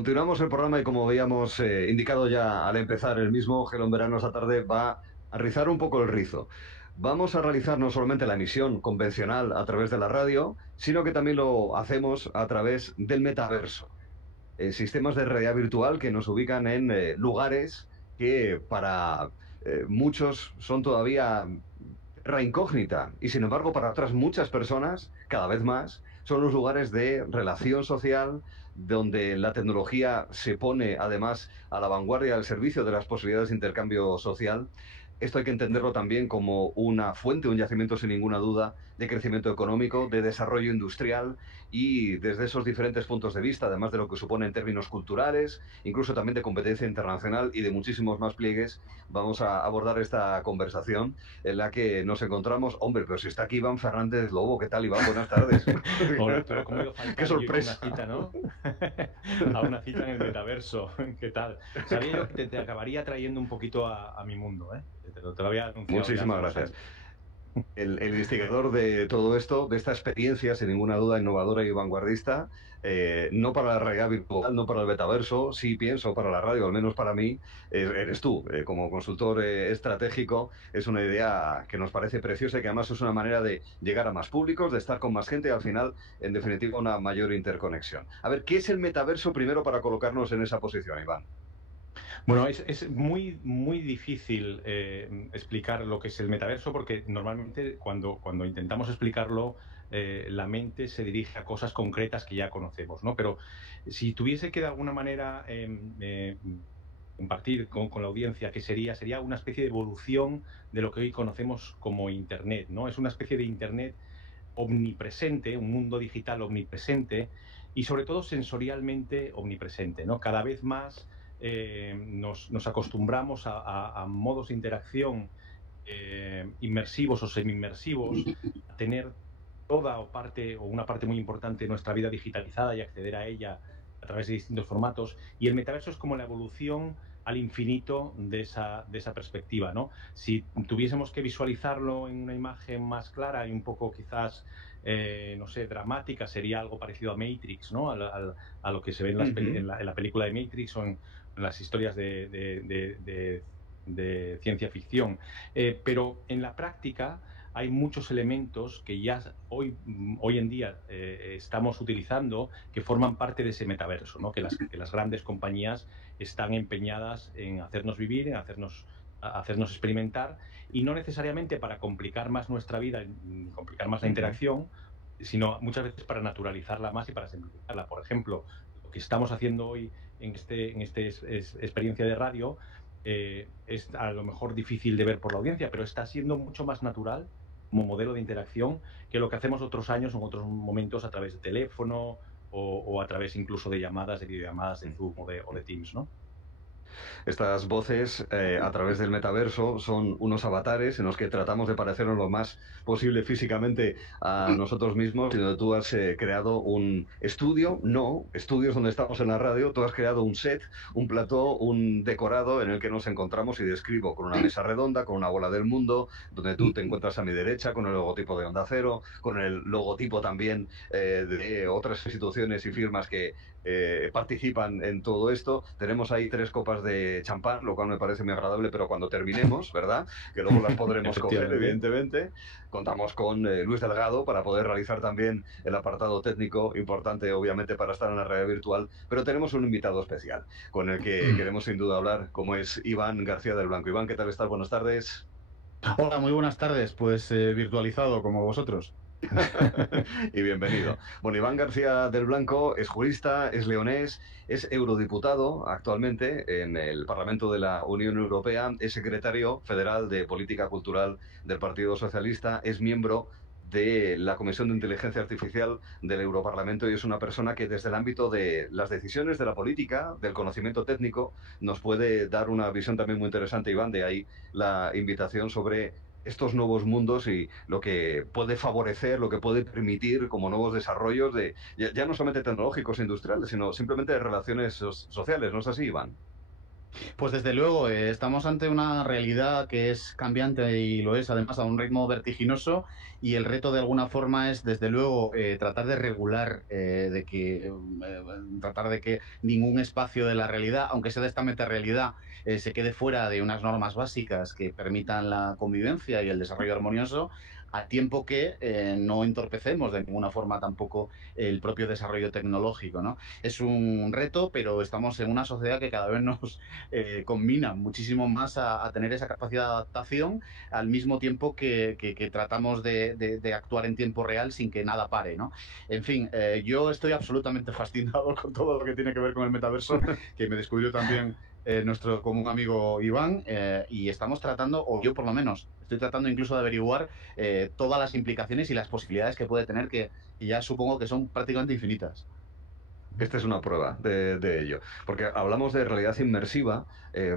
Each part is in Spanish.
Continuamos el programa y como habíamos indicado ya al empezar el mismo, Gelo en verano esta tarde va a rizar un poco el rizo. Vamos a realizar no solamente la emisión convencional a través de la radio, sino que también lo hacemos a través del metaverso. Sistemas de realidad virtual que nos ubican en lugares que para muchos son todavía terra incógnita y sin embargo para otras muchas personas, cada vez más, son los lugares de relación social donde la tecnología se pone además a la vanguardia al servicio de las posibilidades de intercambio social. Esto hay que entenderlo también como una fuente, un yacimiento sin ninguna duda de crecimiento económico, de desarrollo industrial y desde esos diferentes puntos de vista, además de lo que supone en términos culturales, incluso también de competencia internacional y de muchísimos más pliegues, vamos a abordar esta conversación en la que nos encontramos. Hombre, pero si está aquí Iván Fernández Lobo, ¿qué tal, Iván? Buenas tardes. Hola, pero ¿cómo iba a ¡Qué faltar yo a una sorpresa! cita, ¿no? A una cita en el metaverso. ¿Qué tal? Sabía yo que te acabaría trayendo un poquito a mi mundo, ¿eh? Te lo había anunciado ya hace Muchísimas unos gracias. años. El instigador de todo esto, de esta experiencia, sin ninguna duda, innovadora y vanguardista, no para la realidad virtual, no para el metaverso, sí pienso para la radio, al menos para mí, eres tú. Como consultor estratégico, es una idea que nos parece preciosa y que además es una manera de llegar a más públicos, de estar con más gente y al final, en definitiva, una mayor interconexión. A ver, ¿qué es el metaverso primero para colocarnos en esa posición, Iván? Bueno, es muy difícil explicar lo que es el metaverso porque normalmente cuando intentamos explicarlo, la mente se dirige a cosas concretas que ya conocemos, ¿no? Pero si tuviese que de alguna manera compartir con la audiencia, que sería una especie de evolución de lo que hoy conocemos como Internet, ¿no? Es una especie de Internet omnipresente, un mundo digital omnipresente y sobre todo sensorialmente omnipresente, ¿no? Cada vez más nos acostumbramos a modos de interacción inmersivos o semi-inmersivos, a tener toda o parte o una parte muy importante de nuestra vida digitalizada y acceder a ella a través de distintos formatos. Y el metaverso es como la evolución al infinito de esa perspectiva, ¿no? Si tuviésemos que visualizarlo en una imagen más clara y un poco quizás, no sé, dramática, sería algo parecido a Matrix, ¿no? A lo que se ve Uh -huh. en la película de Matrix o en las historias de ciencia ficción. Pero en la práctica hay muchos elementos que ya hoy en día estamos utilizando que forman parte de ese metaverso, ¿no? Que las grandes compañías están empeñadas en hacernos vivir, en hacernos experimentar, y no necesariamente para complicar más nuestra vida, ni complicar más la Uh -huh. interacción, sino muchas veces para naturalizarla más y para simplificarla. Por ejemplo, lo que estamos haciendo hoy en esta experiencia de radio es a lo mejor difícil de ver por la audiencia, pero está siendo mucho más natural como modelo de interacción que lo que hacemos otros años o en otros momentos a través de teléfono o a través incluso de llamadas, de videollamadas de Zoom o de Teams, ¿no? Estas voces a través del metaverso son unos avatares en los que tratamos de parecernos lo más posible físicamente a nosotros mismos y donde tú has creado un estudio, no, estudios donde estamos en la radio, tú has creado un set, un plató, un decorado en el que nos encontramos y describo con una mesa redonda, con una bola del mundo, donde tú te encuentras a mi derecha con el logotipo de Onda Cero, con el logotipo también de otras instituciones y firmas que participan en todo esto. Tenemos ahí tres copas de champán, lo cual me parece muy agradable, pero cuando terminemos, ¿verdad? Que luego las podremos coger, Efectivamente. evidentemente. Contamos con Luis Delgado para poder realizar también el apartado técnico importante, obviamente, para estar en la realidad virtual, pero tenemos un invitado especial con el que queremos sin duda hablar, como es Iván García del Blanco. Iván, ¿qué tal estás? Buenas tardes. Hola, muy buenas tardes. Pues virtualizado como vosotros. Y bienvenido. Bueno, Iván García del Blanco es jurista, es leonés, es eurodiputado actualmente en el Parlamento de la Unión Europea, es secretario federal de Política Cultural del Partido Socialista, es miembro de la Comisión de Inteligencia Artificial del Europarlamento y es una persona que desde el ámbito de las decisiones de la política, del conocimiento técnico, nos puede dar una visión también muy interesante, Iván, de ahí la invitación sobre estos nuevos mundos y lo que puede favorecer, lo que puede permitir como nuevos desarrollos de ya no solamente tecnológicos e industriales, sino simplemente de relaciones sociales, ¿no es así, Iván? Pues desde luego, estamos ante una realidad que es cambiante y lo es además a un ritmo vertiginoso y el reto de alguna forma es desde luego tratar de regular, tratar de que ningún espacio de la realidad, aunque sea de esta metarealidad, se quede fuera de unas normas básicas que permitan la convivencia y el desarrollo armonioso, a tiempo que no entorpecemos de ninguna forma tampoco el propio desarrollo tecnológico, ¿no? Es un reto, pero estamos en una sociedad que cada vez nos combina muchísimo más a tener esa capacidad de adaptación al mismo tiempo que tratamos de actuar en tiempo real sin que nada pare, ¿no? En fin, yo estoy absolutamente fascinado con todo lo que tiene que ver con el metaverso, que me descubrió también nuestro común amigo Iván, y estamos tratando, o yo por lo menos, estoy tratando incluso de averiguar todas las implicaciones y las posibilidades que puede tener, que ya supongo que son prácticamente infinitas. Esta es una prueba de ello, porque hablamos de realidad inmersiva,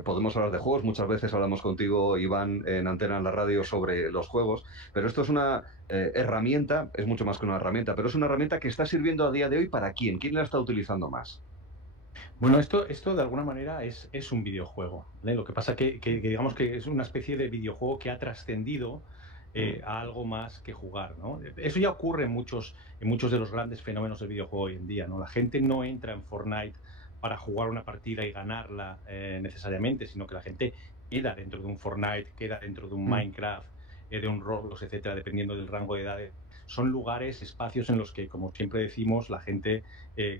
podemos hablar de juegos, muchas veces hablamos contigo, Iván, en Antena en la radio sobre los juegos, pero esto es una herramienta, es mucho más que una herramienta, pero es una herramienta que está sirviendo a día de hoy para quién, quién la está utilizando más. Bueno, esto de alguna manera es un videojuego, ¿vale? Lo que pasa que digamos que es una especie de videojuego que ha trascendido Mm, a algo más que jugar, ¿no? Eso ya ocurre en muchos de los grandes fenómenos del videojuego hoy en día, ¿no? La gente no entra en Fortnite para jugar una partida y ganarla necesariamente, sino que la gente queda dentro de un Fortnite, queda dentro de un Mm. Minecraft, de un Roblox, etcétera, dependiendo del rango de edades. Son lugares, espacios en los que, como siempre decimos, la gente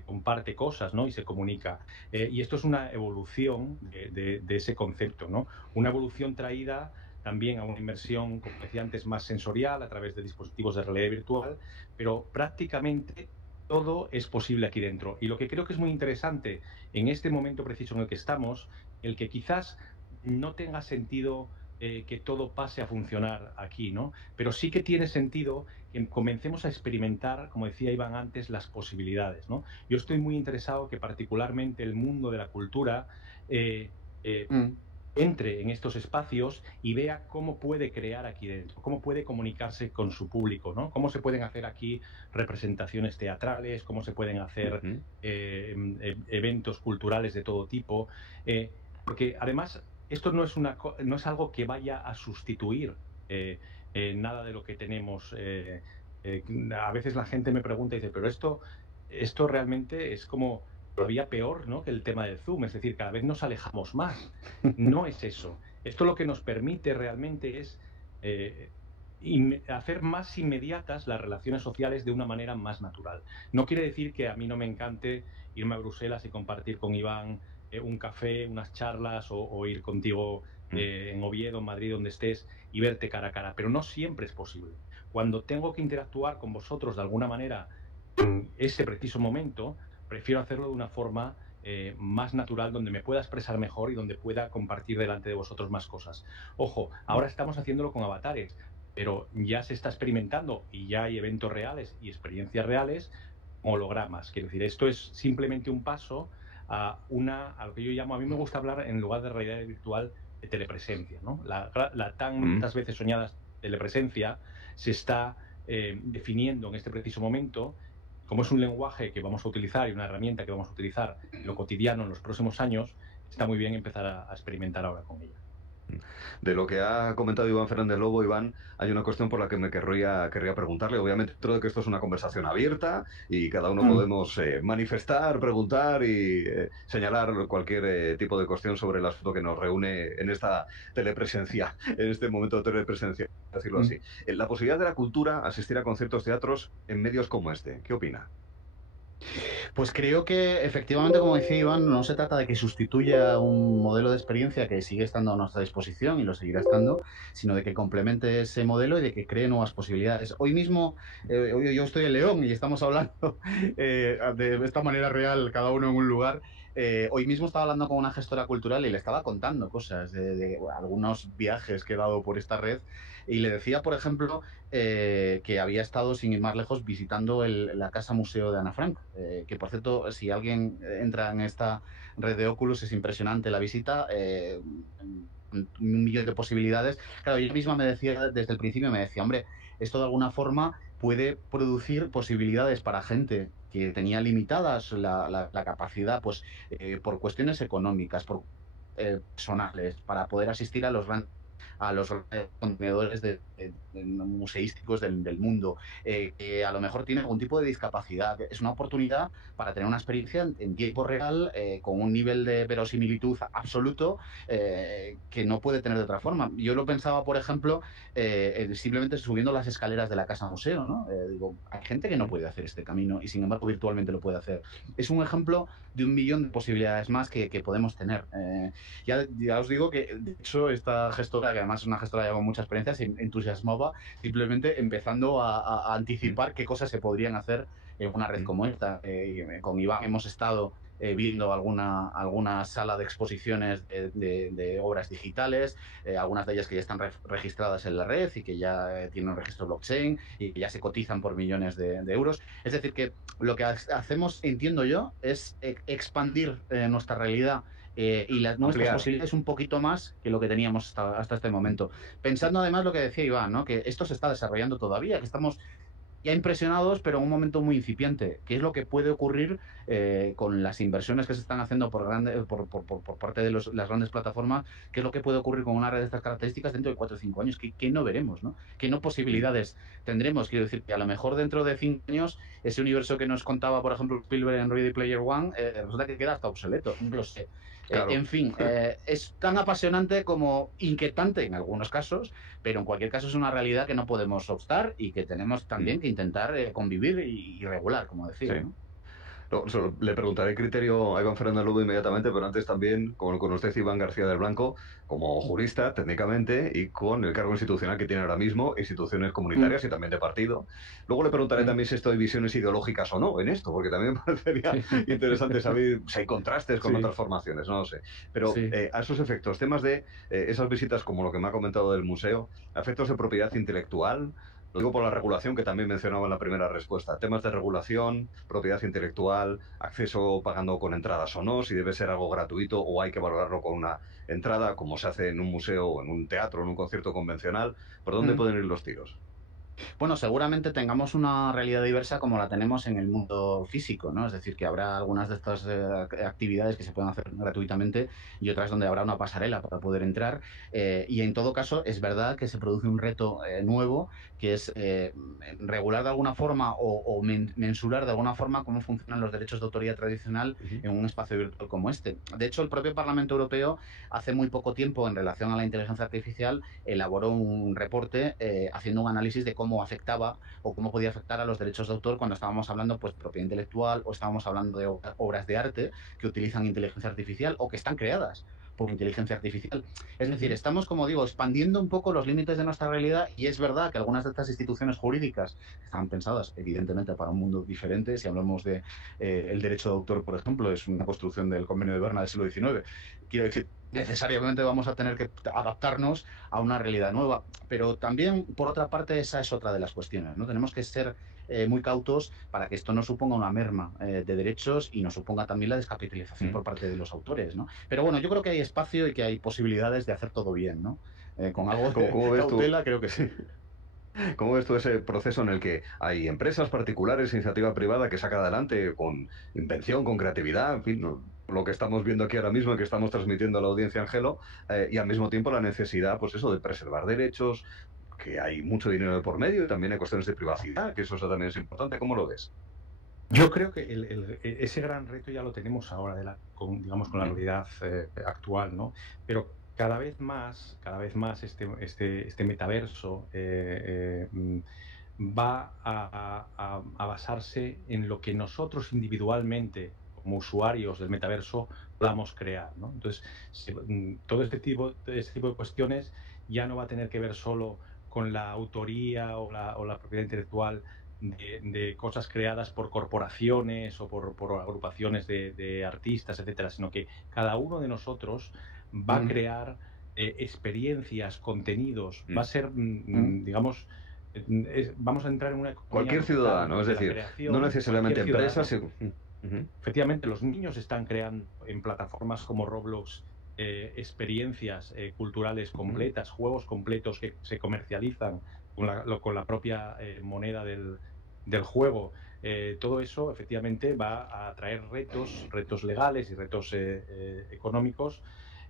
comparte cosas, ¿no? Y se comunica. Y esto es una evolución de ese concepto, ¿no? Una evolución traída también a una inmersión, como decía antes, más sensorial a través de dispositivos de realidad virtual, pero prácticamente todo es posible aquí dentro. Y lo que creo que es muy interesante en este momento preciso en el que estamos, el que quizás no tenga sentido que todo pase a funcionar aquí, ¿no? Pero sí que tiene sentido que comencemos a experimentar, como decía Iván antes, las posibilidades, ¿no? Yo estoy muy interesado que particularmente el mundo de la cultura eh, eh, Mm. entre en estos espacios y vea cómo puede crear aquí dentro, cómo puede comunicarse con su público, ¿no? Cómo se pueden hacer aquí representaciones teatrales, cómo se pueden hacer ujú. eventos culturales de todo tipo, porque además esto no es algo que vaya a sustituir eh, nada de lo que tenemos. Eh, a veces la gente me pregunta y dice, pero esto realmente es como todavía peor, ¿no? Que el tema del Zoom, es decir, cada vez nos alejamos más. No es eso. Esto lo que nos permite realmente es eh, hacer más inmediatas las relaciones sociales de una manera más natural. No quiere decir que a mí no me encante irme a Bruselas y compartir con Iván un café, unas charlas o ir contigo Mm. en Oviedo, en Madrid, donde estés y verte cara a cara, pero no siempre es posible. Cuando tengo que interactuar con vosotros de alguna manera en ese preciso momento, prefiero hacerlo de una forma más natural, donde me pueda expresar mejor y donde pueda compartir delante de vosotros más cosas. Ojo, ahora estamos haciéndolo con avatares, pero ya se está experimentando y ya hay eventos reales y experiencias reales, hologramas. Quiero decir, esto es simplemente un paso a lo que yo llamo, a mí me gusta hablar en lugar de realidad virtual, de telepresencia, ¿no? La Mm. tantas veces soñada telepresencia se está definiendo en este preciso momento. Como es un lenguaje que vamos a utilizar y una herramienta que vamos a utilizar en lo cotidiano en los próximos años, está muy bien empezar a experimentar ahora con ella. De lo que ha comentado Iván Fernández Lobo, Iván, hay una cuestión por la que querría preguntarle. Obviamente, dentro de que esto es una conversación abierta y cada uno Mm. podemos manifestar, preguntar y señalar cualquier tipo de cuestión sobre el asunto que nos reúne en esta telepresencia, en este momento de telepresencia, decirlo Mm. así. La posibilidad de la cultura asistir a conciertos, teatros en medios como este. ¿Qué opina? Pues creo que efectivamente, como decía Iván, no se trata de que sustituya un modelo de experiencia que sigue estando a nuestra disposición y lo seguirá estando, sino de que complemente ese modelo y de que cree nuevas posibilidades. Hoy mismo, hoy yo estoy en León y estamos hablando de esta manera real, cada uno en un lugar. Hoy mismo estaba hablando con una gestora cultural y le estaba contando cosas de algunos viajes que he dado por esta red y le decía, por ejemplo, que había estado, sin ir más lejos, visitando la Casa Museo de Ana Frank, que por cierto, si alguien entra en esta red de Oculus, es impresionante la visita, un millón de posibilidades. Claro, ella misma me decía, desde el principio me decía, hombre, esto de alguna forma puede producir posibilidades para gente que tenía limitadas la capacidad, pues por cuestiones económicas, por personales para poder asistir a los contenedores museísticos del mundo, que a lo mejor tiene algún tipo de discapacidad. Es una oportunidad para tener una experiencia en tiempo real, con un nivel de verosimilitud absoluto, que no puede tener de otra forma. Yo lo pensaba, por ejemplo, simplemente subiendo las escaleras de la Casa Museo, ¿no? Digo, hay gente que no puede hacer este camino y sin embargo virtualmente lo puede hacer. Es un ejemplo de 1 millón de posibilidades más que podemos tener. Ya os digo que, de hecho, esta gestora, que además es una gestora con mucha experiencia, se entusiasmaba simplemente empezando a anticipar qué cosas se podrían hacer en una red como esta. Con Iván hemos estado viendo alguna sala de exposiciones de obras digitales, algunas de ellas que ya están registradas en la red y que ya tienen un registro blockchain y que ya se cotizan por millones de euros. Es decir, que lo que hacemos, entiendo yo, es expandir nuestra realidad y nuestras Ampliar. posibilidades un poquito más que lo que teníamos hasta este momento. Pensando además lo que decía Iván, ¿no? Que esto se está desarrollando todavía, que estamos ya impresionados, pero en un momento muy incipiente. ¿Qué es lo que puede ocurrir con las inversiones que se están haciendo por parte de las grandes plataformas? ¿Qué es lo que puede ocurrir con una red de estas características dentro de 4 o 5 años? ¿Qué no veremos? ¿No? ¿Qué no posibilidades tendremos? Quiero decir que a lo mejor dentro de 5 años ese universo que nos contaba, por ejemplo, Spielberg en Ready Player One, resulta que queda hasta obsoleto. No lo sé. Claro. En fin, es tan apasionante como inquietante en algunos casos, pero en cualquier caso es una realidad que no podemos obstar y que tenemos también que intentar convivir y regular, como decía, Sí. ¿no? Le preguntaré criterio a Iván Fernández Lugo inmediatamente, pero antes también con usted, Iván García del Blanco, como jurista técnicamente y con el cargo institucional que tiene ahora mismo, instituciones Mm, comunitarias y también de partido. Luego le preguntaré mm, también si esto hay visiones ideológicas o no en esto, porque también me parecería interesante saber si hay contrastes con sí, otras formaciones, no lo sé. Pero sí. a esos efectos, temas de esas visitas como lo que me ha comentado del museo, efectos de propiedad intelectual. Lo digo por la regulación que también mencionaba en la primera respuesta. Temas de regulación, propiedad intelectual, acceso pagando con entradas o no, si debe ser algo gratuito o hay que valorarlo con una entrada, como se hace en un museo o en un teatro, en un concierto convencional. ¿Por dónde Mm. pueden ir los tiros? Bueno, seguramente tengamos una realidad diversa como la tenemos en el mundo físico, ¿no? Es decir, que habrá algunas de estas actividades que se pueden hacer gratuitamente y otras donde habrá una pasarela para poder entrar. Y en todo caso, es verdad que se produce un reto nuevo, que es regular de alguna forma o mensurar de alguna forma cómo funcionan los derechos de autoría tradicional Uh -huh. en un espacio virtual como este. De hecho, el propio Parlamento Europeo hace muy poco tiempo, en relación a la inteligencia artificial, elaboró un reporte haciendo un análisis de cómo afectaba o cómo podía afectar a los derechos de autor cuando estábamos hablando pues, de propiedad intelectual o estábamos hablando de obras de arte que utilizan inteligencia artificial o que están creadas por inteligencia artificial. Es decir, estamos, como digo, expandiendo un poco los límites de nuestra realidad y es verdad que algunas de estas instituciones jurídicas están pensadas, evidentemente, para un mundo diferente. Si hablamos de el derecho de autor, por ejemplo, es una construcción del Convenio de Berna del siglo XIX. Quiero decir, necesariamente vamos a tener que adaptarnos a una realidad nueva. Pero también, por otra parte, esa es otra de las cuestiones, ¿no? Tenemos que ser muy cautos para que esto no suponga una merma de derechos y no suponga también la descapitalización por parte de los autores, ¿no? Pero bueno, yo creo que hay espacio y que hay posibilidades de hacer todo bien, ¿no? Con algo de ¿Cómo ves tú? cautela, creo que sí. ¿Cómo ves tú ese proceso en el que hay empresas particulares, iniciativa privada que saca adelante con invención, con creatividad, en fin, lo que estamos viendo aquí ahora mismo y que estamos transmitiendo a la audiencia, Angelo, y al mismo tiempo la necesidad, pues eso, de preservar derechos, que hay mucho dinero de por medio y también hay cuestiones de privacidad, que eso también es importante. ¿Cómo lo ves? Yo creo que ese gran reto ya lo tenemos ahora, digamos, con la realidad actual, ¿no? Pero cada vez más este metaverso va a basarse en lo que nosotros individualmente, como usuarios del metaverso, podamos crear, ¿no? Entonces, todo este tipo de cuestiones ya no va a tener que ver solo con la autoría o la propiedad intelectual de cosas creadas por corporaciones o por agrupaciones de artistas, etcétera, sino que cada uno de nosotros va a Mm, crear experiencias, contenidos, va a Mm. ser, mm, digamos, vamos a entrar en una economía Cualquier brutal ciudadano, es de la decir, no creación, cualquier necesariamente empresas. ciudadano. Ujú. Efectivamente, los niños están creando en plataformas como Roblox experiencias culturales Ujú. completas, juegos completos que se comercializan con la propia moneda del juego. Todo eso efectivamente va a traer retos legales y retos económicos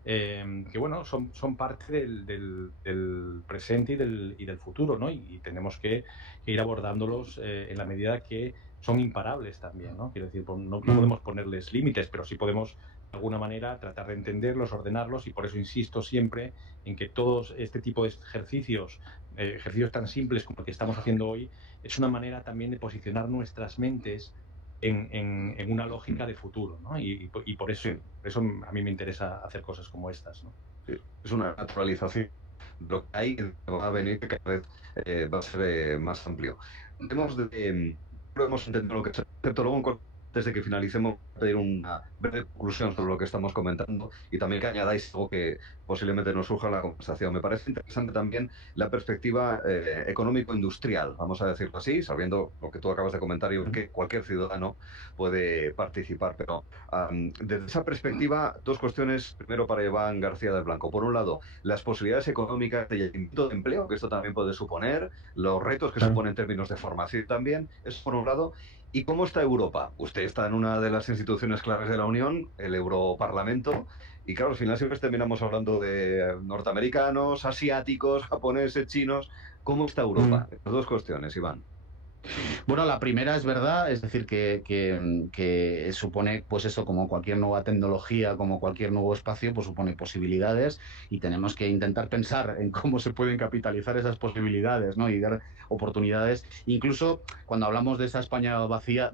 que bueno, son parte del presente y del futuro, ¿no? Y tenemos que ir abordándolos en la medida que son imparables también, ¿no? Quiero decir, no podemos ponerles límites, pero sí podemos de alguna manera tratar de entenderlos, ordenarlos, y por eso insisto siempre en que todos este tipo de ejercicios tan simples como el que estamos haciendo hoy, es una manera también de posicionar nuestras mentes en una lógica de futuro, ¿no? Y por eso a mí me interesa hacer cosas como estas, ¿no? Es una naturalización de lo que hay, que va a venir, que cada vez va a ser más amplio. Hemos entendido lo que es el concepto, luego antes de que finalicemos, pedir una breve conclusión sobre lo que estamos comentando y también que añadáis algo que posiblemente nos surja en la conversación. Me parece interesante también la perspectiva económico-industrial, vamos a decirlo así, sabiendo lo que tú acabas de comentar y que cualquier ciudadano puede participar. Pero desde esa perspectiva, dos cuestiones, primero para Iván García del Blanco. Por un lado, las posibilidades económicas de empleo, que esto también puede suponer, los retos que supone en términos de formación también, eso por un lado. ¿Y cómo está Europa? Usted está en una de las instituciones claves de la Unión, el Europarlamento, y claro, al final siempre terminamos hablando de norteamericanos, asiáticos, japoneses, chinos. ¿Cómo está Europa? Las dos cuestiones, Iván. Bueno, la primera es verdad, es decir, que supone, pues eso, como cualquier nueva tecnología, como cualquier nuevo espacio, pues supone posibilidades y tenemos que intentar pensar en cómo se pueden capitalizar esas posibilidades, ¿no? Y dar oportunidades. Incluso cuando hablamos de esa España vacía,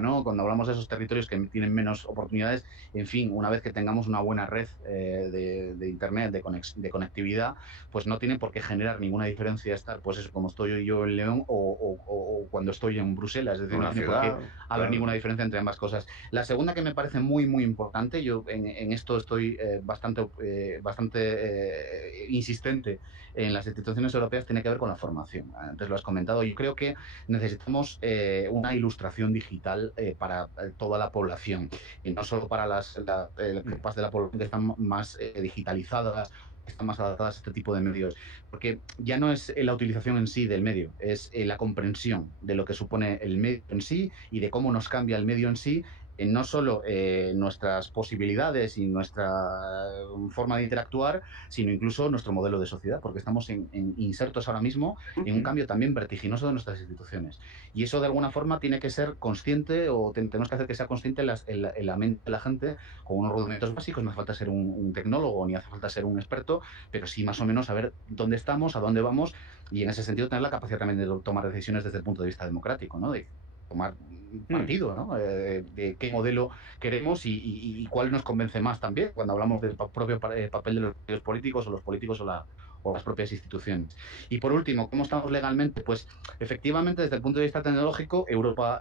¿no? Cuando hablamos de esos territorios que tienen menos oportunidades, en fin, una vez que tengamos una buena red de Internet, de conectividad, pues no tiene por qué generar ninguna diferencia estar, pues eso, como estoy yo en León o cuando estoy en Bruselas, es decir, no tiene por qué haber ninguna diferencia entre ambas cosas. La segunda que me parece muy, muy importante, yo en esto estoy bastante insistente en las instituciones europeas, tiene que ver con la formación. Antes lo has comentado, yo creo que necesitamos una ilustración digital para toda la población, y no solo para las capas de la población que están más digitalizadas, están más adaptadas a este tipo de medios, porque ya no es la utilización en sí del medio, es la comprensión de lo que supone el medio en sí y de cómo nos cambia el medio en sí, en no solo nuestras posibilidades y nuestra forma de interactuar, sino incluso nuestro modelo de sociedad, porque estamos insertos ahora mismo en un cambio también vertiginoso de nuestras instituciones. Y eso de alguna forma tiene que ser consciente, o tenemos que hacer que sea consciente en la mente de la gente, con unos rudimentos básicos. No hace falta ser un tecnólogo ni hace falta ser un experto, pero sí más o menos saber dónde estamos, a dónde vamos, y en ese sentido tener la capacidad también de tomar decisiones desde el punto de vista democrático, ¿no? De tomar partido, ¿no? De qué modelo queremos y cuál nos convence más también cuando hablamos del propio papel de los políticos o las propias instituciones. Y por último, ¿cómo estamos legalmente? Pues efectivamente, desde el punto de vista tecnológico, Europa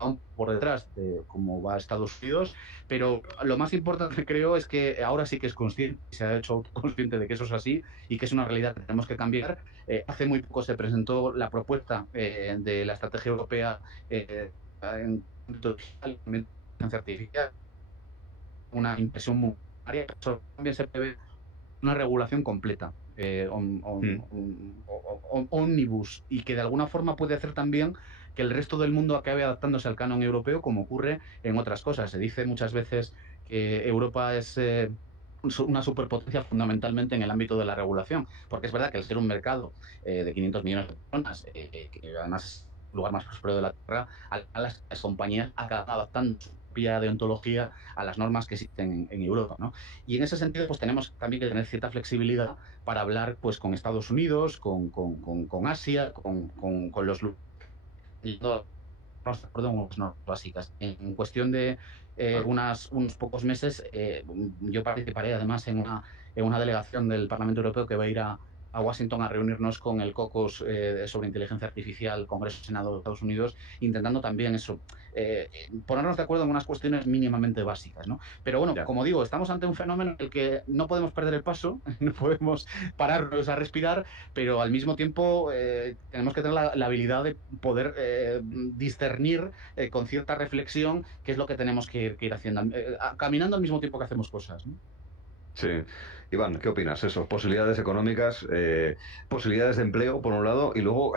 va por detrás de cómo va Estados Unidos, pero lo más importante creo es que ahora sí que es consciente, se ha hecho consciente de que eso es así y que es una realidad que tenemos que cambiar. Hace muy poco se presentó la propuesta de la estrategia europea en inteligencia artificial, una impresión monetaria, también se prevé una regulación completa, omnibus, y que de alguna forma puede hacer también que el resto del mundo acabe adaptándose al canon europeo, como ocurre en otras cosas. Se dice muchas veces que Europa es una superpotencia fundamentalmente en el ámbito de la regulación, porque es verdad que al ser un mercado de 500 millones de personas, que además es el lugar más próspero de la Tierra, a las compañías acaban adaptando su propia deontología a las normas que existen en Europa, ¿no? Y en ese sentido, pues tenemos también que tener cierta flexibilidad para hablar, pues, con Estados Unidos, con Asia, con los normas básicas. En cuestión de unos pocos meses, yo participaré además en una delegación del Parlamento Europeo que va a ir a Washington a reunirnos con el COCOS sobre inteligencia artificial, Congreso y Senado de Estados Unidos, intentando también eso, ponernos de acuerdo en unas cuestiones mínimamente básicas, ¿no? Pero bueno, como digo, estamos ante un fenómeno en el que no podemos perder el paso, no podemos pararnos a respirar, pero al mismo tiempo tenemos que tener la habilidad de poder discernir con cierta reflexión qué es lo que tenemos que ir haciendo, caminando al mismo tiempo que hacemos cosas, ¿no? Sí. Iván, ¿qué opinas? Eso, posibilidades económicas, posibilidades de empleo, por un lado, y luego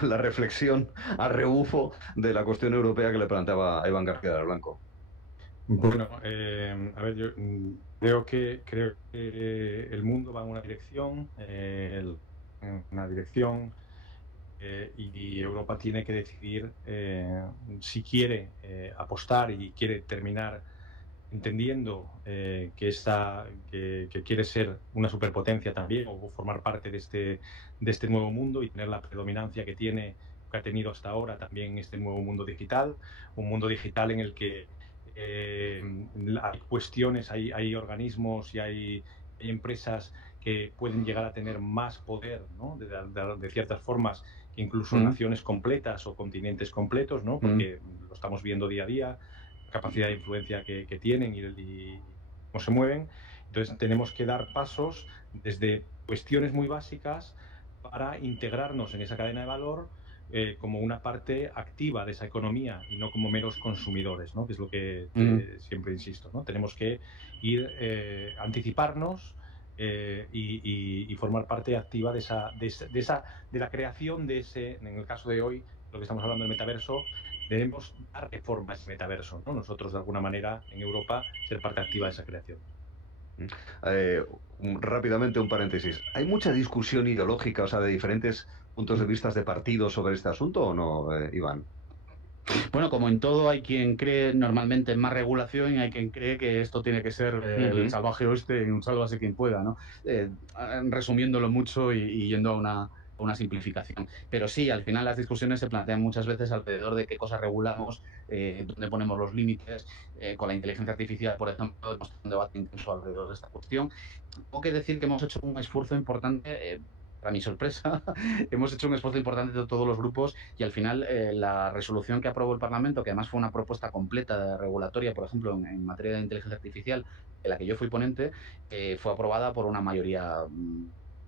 la reflexión a rebufo de la cuestión europea que le planteaba a Iván García del Blanco. Bueno, a ver, yo Creo que el mundo va en una dirección y Europa tiene que decidir si quiere apostar y quiere terminar entendiendo que quiere ser una superpotencia también o formar parte de este nuevo mundo y tener la predominancia que ha tenido hasta ahora también en este nuevo mundo digital, un mundo digital en el que hay cuestiones, hay organismos y hay empresas que pueden llegar a tener más poder, ¿no? de ciertas formas que incluso naciones completas o continentes completos, ¿no? Porque lo estamos viendo día a día, la capacidad de influencia que tienen y cómo se mueven. Entonces tenemos que dar pasos desde cuestiones muy básicas para integrarnos en esa cadena de valor como una parte activa de esa economía y no como meros consumidores, ¿no? Que es lo que siempre insisto, ¿no? Tenemos que ir anticiparnos y formar parte activa de la creación de ese, en el caso de hoy, lo que estamos hablando del metaverso, debemos dar reforma a ese metaverso, ¿no? Nosotros, de alguna manera, en Europa, ser parte activa de esa creación. Rápidamente un paréntesis. ¿Hay mucha discusión ideológica, o sea, de diferentes puntos de vista de partidos sobre este asunto o no, Iván? Bueno, como en todo, hay quien cree normalmente en más regulación y hay quien cree que esto tiene que ser el salvaje oeste y un sálvase quien pueda, ¿no? Resumiéndolo mucho y yendo a una simplificación. Pero sí, al final las discusiones se plantean muchas veces alrededor de qué cosas regulamos, dónde ponemos los límites. Con la inteligencia artificial, por ejemplo, hemos tenido un debate intenso alrededor de esta cuestión. Tengo que decir que hemos hecho un esfuerzo importante. Para mi sorpresa, hemos hecho un esfuerzo importante de todos los grupos y al final la resolución que aprobó el Parlamento, que además fue una propuesta completa de regulatoria, por ejemplo, en materia de inteligencia artificial, de la que yo fui ponente, fue aprobada por una mayoría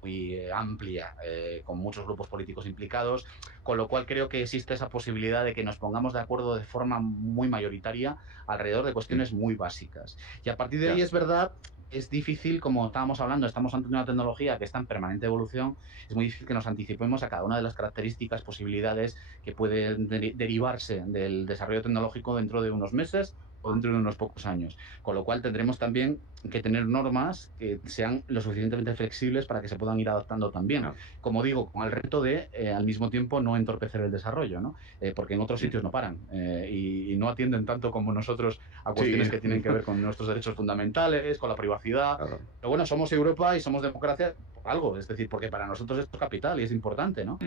muy amplia, con muchos grupos políticos implicados, con lo cual creo que existe esa posibilidad de que nos pongamos de acuerdo de forma muy mayoritaria alrededor de cuestiones muy básicas. Y a partir de ahí es verdad, es difícil, como estábamos hablando, estamos ante una tecnología que está en permanente evolución, es muy difícil que nos anticipemos a cada una de las características, posibilidades que pueden derivarse del desarrollo tecnológico dentro de unos meses o dentro de unos pocos años. Con lo cual tendremos también que tener normas que sean lo suficientemente flexibles para que se puedan ir adaptando también. No. Como digo, con el reto de, al mismo tiempo, no entorpecer el desarrollo, ¿no? Porque en otros sitios no paran y no atienden tanto como nosotros a cuestiones que tienen que ver con nuestros derechos fundamentales, con la privacidad. Claro. Pero bueno, somos Europa y somos democracia por algo, es decir, porque para nosotros esto es capital y es importante, ¿no?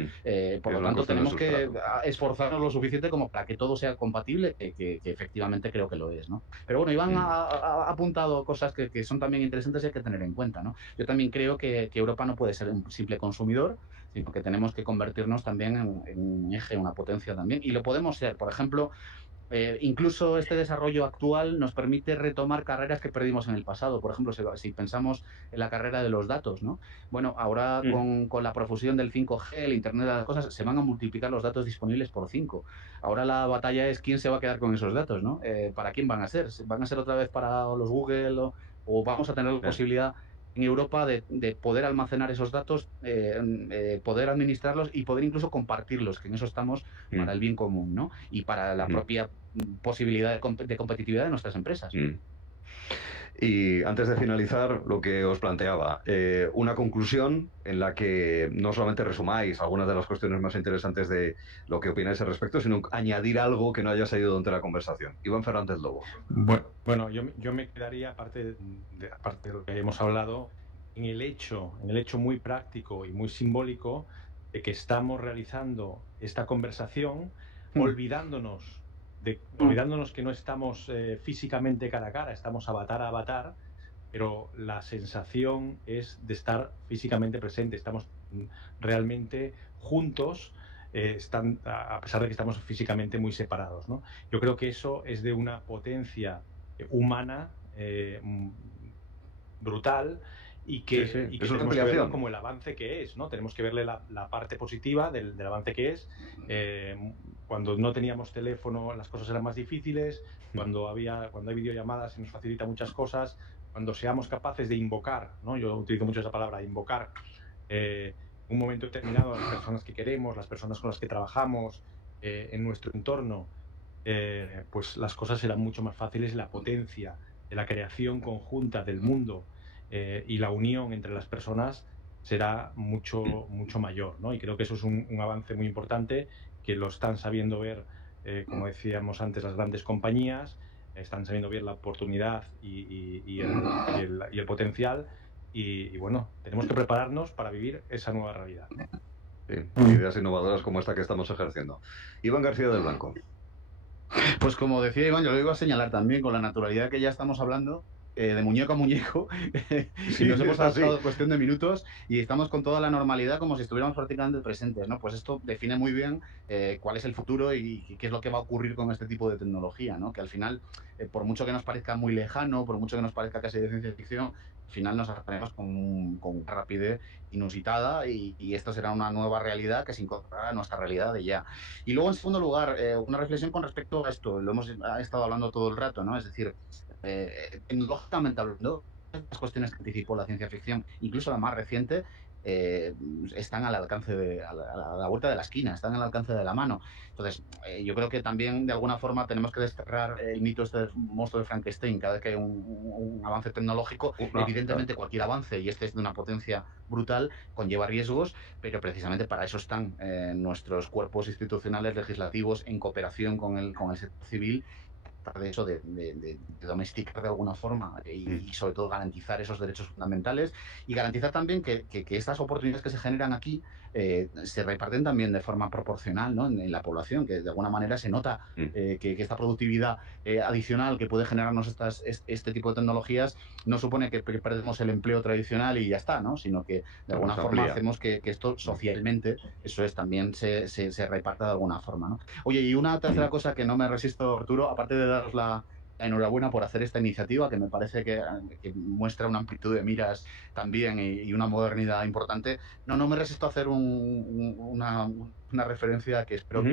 Por lo tanto, tenemos que esforzarnos lo suficiente como para que todo sea compatible, que efectivamente creo que lo es, ¿no? Pero bueno, Iván ha apuntado cosas que son también interesantes y hay que tener en cuenta, ¿no? Yo también creo que Europa no puede ser un simple consumidor, sino que tenemos que convertirnos también en un eje, una potencia también, y lo podemos ser. Por ejemplo, incluso este desarrollo actual nos permite retomar carreras que perdimos en el pasado. Por ejemplo, si pensamos en la carrera de los datos, ¿no? Bueno, ahora con la profusión del 5G, el Internet de las cosas, se van a multiplicar los datos disponibles por 5. Ahora la batalla es quién se va a quedar con esos datos, ¿no? ¿Para quién van a ser? ¿Van a ser otra vez para los Google o vamos a tener la posibilidad en Europa de poder almacenar esos datos, poder administrarlos y poder incluso compartirlos, que en eso estamos para el bien común, ¿no? Y para la propia posibilidad de competitividad de nuestras empresas. Y antes de finalizar, lo que os planteaba, una conclusión en la que no solamente resumáis algunas de las cuestiones más interesantes de lo que opináis al respecto, sino añadir algo que no haya salido durante la conversación. Iván Fernández Lobo. Bueno, yo me quedaría, aparte de lo que hemos hablado, en el hecho muy práctico y muy simbólico de que estamos realizando esta conversación olvidándonos que no estamos físicamente cara a cara, estamos avatar a avatar, pero la sensación es de estar físicamente presente, estamos realmente juntos, a pesar de que estamos físicamente muy separados, ¿no? Yo creo que eso es de una potencia humana brutal y que tenemos que verlo como el avance que es, ¿no? Tenemos que verle la parte positiva del avance que es. Cuando no teníamos teléfono las cosas eran más difíciles, cuando hay videollamadas se nos facilita muchas cosas, cuando seamos capaces de invocar, ¿no? Yo utilizo mucho esa palabra, invocar, un momento determinado a las personas que queremos, las personas con las que trabajamos, en nuestro entorno, pues las cosas serán mucho más fáciles y la potencia la creación conjunta del mundo y la unión entre las personas será mucho mayor, ¿no? Y creo que eso es un avance muy importante, que lo están sabiendo ver, como decíamos antes, las grandes compañías, están sabiendo ver la oportunidad y el potencial, y bueno, tenemos que prepararnos para vivir esa nueva realidad. Sí, ideas innovadoras como esta que estamos ejerciendo. Iván García del Blanco. Pues como decía Iván, yo lo iba a señalar también, con la naturalidad que ya estamos hablando, de muñeco a muñeco, Sí, y nos hemos es así. adaptado en cuestión de minutos y estamos con toda la normalidad como si estuviéramos prácticamente presentes, ¿no? Pues esto define muy bien cuál es el futuro y qué es lo que va a ocurrir con este tipo de tecnología, ¿no? Que al final, por mucho que nos parezca muy lejano, por mucho que nos parezca casi de ciencia ficción, al final nos atraemos con una rapidez inusitada y esto será una nueva realidad que se incorporará a nuestra realidad de ya. Y luego, en segundo lugar, una reflexión con respecto a esto, lo hemos estado hablando todo el rato, ¿no? Es decir, tecnológicamente hablando, las cuestiones que anticipó la ciencia ficción, incluso la más reciente, eh, están al alcance a la vuelta de la esquina, están al alcance de la mano. Entonces, yo creo que también de alguna forma tenemos que desterrar el mito este del monstruo de Frankenstein. Cada vez que hay un avance tecnológico, evidentemente cualquier avance, y este es de una potencia brutal, conlleva riesgos, pero precisamente para eso están nuestros cuerpos institucionales legislativos en cooperación con el sector civil, de eso, de domesticar de alguna forma y sobre todo garantizar esos derechos fundamentales y garantizar también que estas oportunidades que se generan aquí se reparten también de forma proporcional, ¿no? en la población, que de alguna manera se nota que esta productividad adicional que puede generarnos este tipo de tecnologías no supone que perdemos el empleo tradicional y ya está, ¿no? Sino que de alguna forma hacemos que esto socialmente, eso es, también se reparta de alguna forma, ¿no? Oye, y una tercera cosa que no me resisto, Arturo, aparte de daros la enhorabuena por hacer esta iniciativa, que me parece que muestra una amplitud de miras también y una modernidad importante, no me resisto a hacer una referencia que espero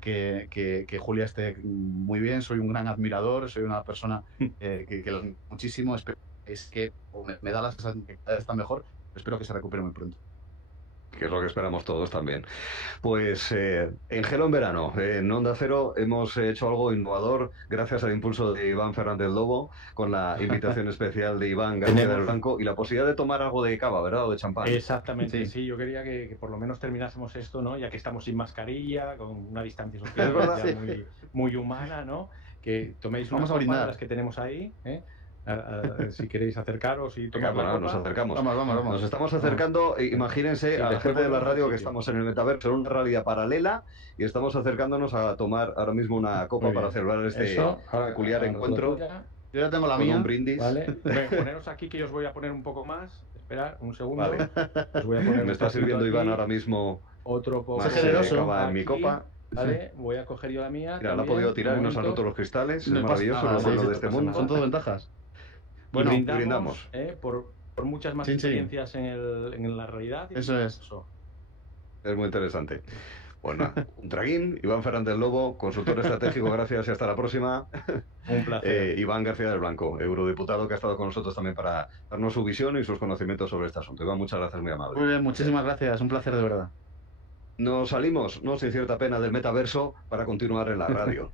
que Julia esté muy bien. Soy un gran admirador, soy una persona que lo admiro muchísimo. Es que me da la sensación de que cada vez está mejor. Espero que se recupere muy pronto. Que es lo que esperamos todos también. Pues en Gelo en Verano, en Onda Cero, hemos hecho algo innovador gracias al impulso de Iván Fernández Lobo, con la invitación especial de Iván García del Blanco y la posibilidad de tomar algo de cava, ¿verdad? O de champán. Exactamente, sí. Yo quería que por lo menos terminásemos esto, ¿no? Ya que estamos sin mascarilla, con una distancia social ya muy humana, ¿no? Que toméis una copa de las que tenemos ahí, ¿eh? Si queréis acercaros y tomar la copa. Nos acercamos. Vamos. Nos estamos acercando, imagínense a la gente de la radio que estamos en el metaverso, en una realidad paralela, y estamos acercándonos a tomar ahora mismo una copa para celebrar este peculiar encuentro. Yo ya tengo la mía. Un brindis. Vale. Poneros aquí que yo os voy a poner un poco más. Esperad un segundo. Vale. Os voy a poner Me está sirviendo aquí. Iván ahora mismo otro poco más cava en mi copa. Vale, voy a coger yo la mía. Mira, la ha podido tirar y nos han roto los cristales. Es maravilloso, lo bueno de este mundo. Son todo ventajas. Bueno, brindamos. Por muchas más experiencias en la realidad. Eso es. Es muy interesante. Bueno, un traguín. Iván Fernández Lobo, consultor estratégico, gracias y hasta la próxima. Un placer. Iván García del Blanco, eurodiputado, que ha estado con nosotros también para darnos su visión y sus conocimientos sobre este asunto. Iván, muchas gracias, muy amable. Muy bien, muchísimas gracias, un placer de verdad. Nos salimos, no sin cierta pena, del metaverso para continuar en la radio.